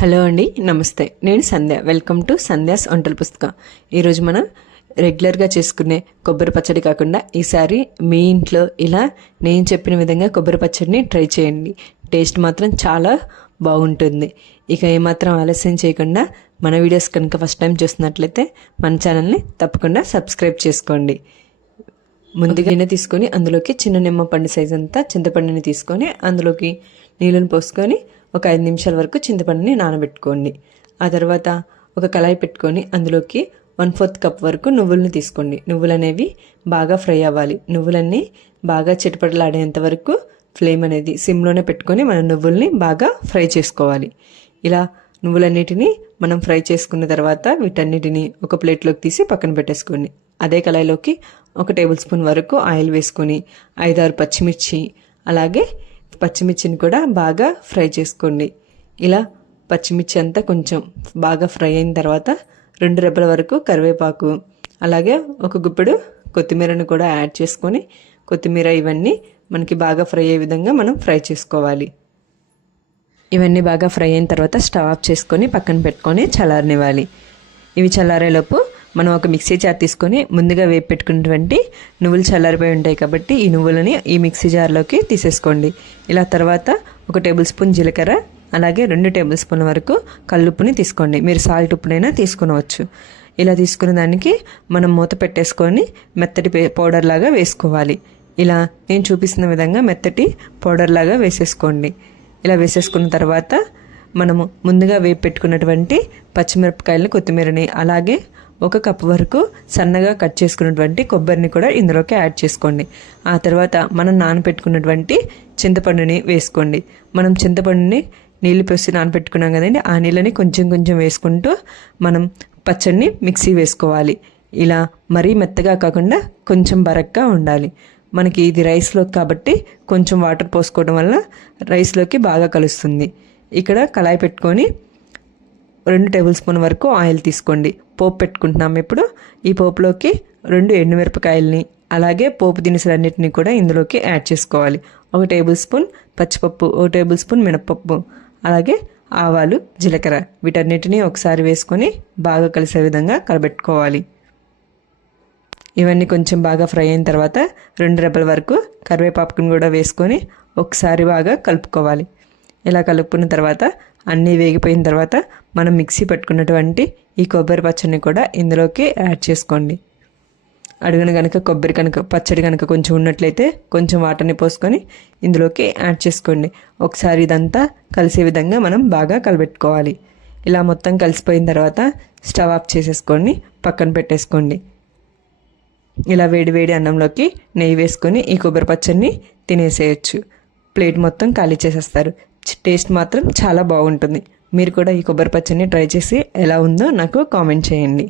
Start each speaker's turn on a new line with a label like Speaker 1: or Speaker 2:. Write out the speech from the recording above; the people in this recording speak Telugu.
Speaker 1: హలో అండి నమస్తే. నేను సంధ్య. వెల్కమ్ టు సంధ్యాస్ వంటల పుస్తకం. ఈరోజు మనం రెగ్యులర్గా చేసుకునే కొబ్బరి పచ్చడి కాకుండా ఈసారి మీ ఇంట్లో ఇలా నేను చెప్పిన విధంగా కొబ్బరి పచ్చడిని ట్రై చేయండి. టేస్ట్ మాత్రం చాలా బాగుంటుంది. ఇక ఏమాత్రం ఆలస్యం చేయకుండా మన వీడియోస్ కనుక ఫస్ట్ టైం చూస్తున్నట్లయితే మన ఛానల్ని తప్పకుండా సబ్స్క్రైబ్ చేసుకోండి. ముందుగా గిన్నె తీసుకొని అందులోకి చిన్న నిమ్మ పండు సైజ్ అంతా చింతపండుని తీసుకొని అందులోకి నీళ్ళని పోసుకొని ఒక ఐదు నిమిషాల వరకు చింతపండుని నానబెట్టుకోండి. ఆ తర్వాత ఒక కళాయి పెట్టుకొని అందులోకి వన్ ఫోర్త్ కప్ వరకు నువ్వులను తీసుకోండి. నువ్వులు అనేవి బాగా ఫ్రై అవ్వాలి. నువ్వులన్నీ బాగా చిటపటలాడేంత వరకు ఫ్లేమ్ అనేది సిమ్లోనే పెట్టుకొని మనం నువ్వుల్ని బాగా ఫ్రై చేసుకోవాలి. ఇలా నువ్వులన్నిటిని మనం ఫ్రై చేసుకున్న తర్వాత వీటన్నిటిని ఒక ప్లేట్లోకి తీసి పక్కన పెట్టేసుకోండి. అదే కళాయిలోకి ఒక టేబుల్ స్పూన్ వరకు ఆయిల్ వేసుకొని ఐదారు పచ్చిమిర్చి అలాగే పచ్చిమిర్చిని కూడా బాగా ఫ్రై చేసుకోండి. ఇలా పచ్చిమిర్చి అంతా కొంచెం బాగా ఫ్రై అయిన తర్వాత రెండు రెబ్బల వరకు కరివేపాకు అలాగే ఒక గుప్పెడు కొత్తిమీరను కూడా యాడ్ చేసుకొని కొత్తిమీర ఇవన్నీ మనకి బాగా ఫ్రై అయ్యే విధంగా మనం ఫ్రై చేసుకోవాలి. ఇవన్నీ బాగా ఫ్రై అయిన తర్వాత స్టవ్ ఆఫ్ చేసుకొని పక్కన పెట్టుకొని చల్లారనివ్వాలి. ఇవి చల్లారేలోపు మనం ఒక మిక్సీ జార్ తీసుకొని ముందుగా వేపు పెట్టుకున్నటువంటి నువ్వులు చల్లారిపోయి ఉంటాయి కాబట్టి ఈ నువ్వులని ఈ మిక్సీ జార్లోకి తీసేసుకోండి. ఇలా తర్వాత ఒక టేబుల్ స్పూన్ జీలకర్ర అలాగే రెండు టేబుల్ స్పూన్ల వరకు కల్లుప్పుని తీసుకోండి. మీరు సాల్ట్ ఉప్పునైనా తీసుకునవచ్చు. ఇలా తీసుకున్న దానికి మనం మూత పెట్టేసుకొని మెత్తటి పౌడర్ లాగా వేసుకోవాలి. ఇలా నేను చూపిస్తున్న విధంగా మెత్తటి పౌడర్ లాగా వేసేసుకోండి. ఇలా వేసేసుకున్న తర్వాత మనము ముందుగా వేపు పెట్టుకున్నటువంటి కొత్తిమీరని అలాగే ఒక కప్పు వరకు సన్నగా కట్ చేసుకున్నటువంటి కొబ్బరిని కూడా ఇందులోకి యాడ్ చేసుకోండి. ఆ తర్వాత మనం నానబెట్టుకున్నటువంటి చింతపండుని వేసుకోండి. మనం చింతపండుని నీళ్ళు పోసి నానబెట్టుకున్నాం కదండి ఆ నీళ్ళని కొంచెం కొంచెం వేసుకుంటూ మనం పచ్చడిని మిక్సీ వేసుకోవాలి. ఇలా మరీ మెత్తగా కాకుండా కొంచెం బరక్గా ఉండాలి. మనకి ఇది రైస్లో కాబట్టి కొంచెం వాటర్ పోసుకోవడం వల్ల రైస్లోకి బాగా కలుస్తుంది. ఇక్కడ కళాయి పెట్టుకొని రెండు టేబుల్ స్పూన్ వరకు ఆయిల్ తీసుకోండి. పోపు పెట్టుకుంటున్నాం ఇప్పుడు. ఈ పోపులోకి రెండు ఎండుమిరపకాయలని అలాగే పోపు దినుసులన్నింటినీ కూడా ఇందులోకి యాడ్ చేసుకోవాలి. ఒక టేబుల్ స్పూన్ పచ్చిపప్పు ఒక టేబుల్ స్పూన్ మినపప్పు అలాగే ఆవాలు జీలకర్ర. వీటన్నిటిని ఒకసారి వేసుకొని బాగా కలిసే విధంగా కలబెట్టుకోవాలి. ఇవన్నీ కొంచెం బాగా ఫ్రై అయిన తర్వాత రెండు రెబ్బల వరకు కరివేపాకుని కూడా వేసుకొని ఒకసారి బాగా కలుపుకోవాలి. ఇలా కలుపుకున్న తర్వాత అన్నీ వేగిపోయిన తర్వాత మనం మిక్సీ పెట్టుకున్నటువంటి ఈ కొబ్బరి పచ్చడిని కూడా ఇందులోకి యాడ్ చేసుకోండి. అడుగున కనుక కొబ్బరి కనుక పచ్చడి కనుక కొంచెం ఉన్నట్లయితే కొంచెం వాటర్ని పోసుకొని ఇందులోకి యాడ్ చేసుకోండి. ఒకసారి ఇదంతా కలిసే విధంగా మనం బాగా కలబెట్టుకోవాలి. ఇలా మొత్తం కలిసిపోయిన తర్వాత స్టవ్ ఆఫ్ చేసేసుకోండి పక్కన పెట్టేసుకోండి. ఇలా వేడి వేడి అన్నంలోకి నెయ్యి వేసుకొని ఈ కొబ్బరి పచ్చడిని తినేసేయచ్చు. ప్లేట్ మొత్తం ఖాళీ చేసేస్తారు. టేస్ట్ మాత్రం చాలా బాగుంటుంది. మీరు కూడా ఈ కొబ్బరి పచ్చడిని ట్రై చేసి ఎలా ఉందో నాకు కామెంట్ చేయండి.